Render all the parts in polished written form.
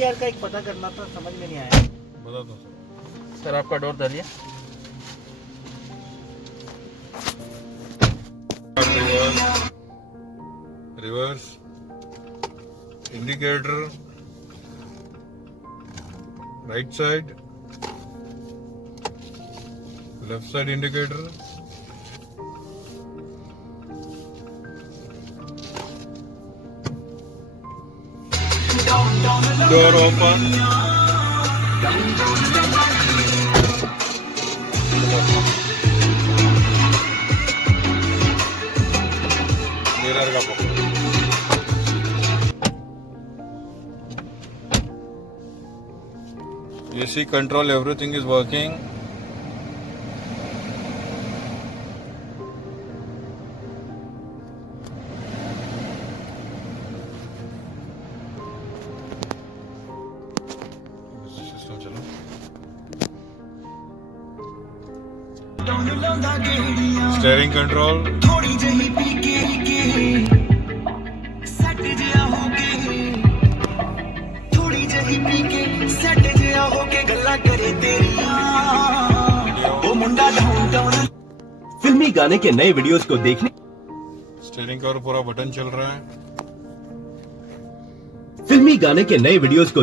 ADR का एक पता करना था, समझ में नहीं आया। बता दो सर आपका डोर डालिए। Reverse indicator right side left side indicator door open mirror का पकड़ AC control, everything is working. Steering control. फिल्मी गाने के नए वीडियोस को देखने स्टीयरिंग का पूरा बटन चल रहा है. फिल्मी गाने के नए वीडियोस को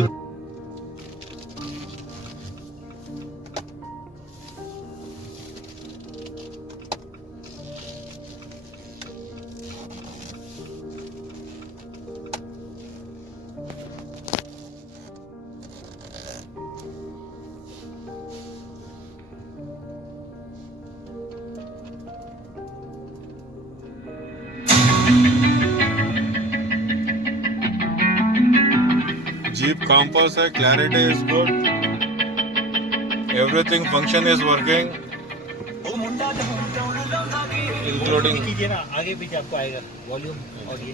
Jeep compass है, clarity is good, everything function is working, including कीजिए ना, आगे पीछे आपको आएगा वॉल्यूम और ये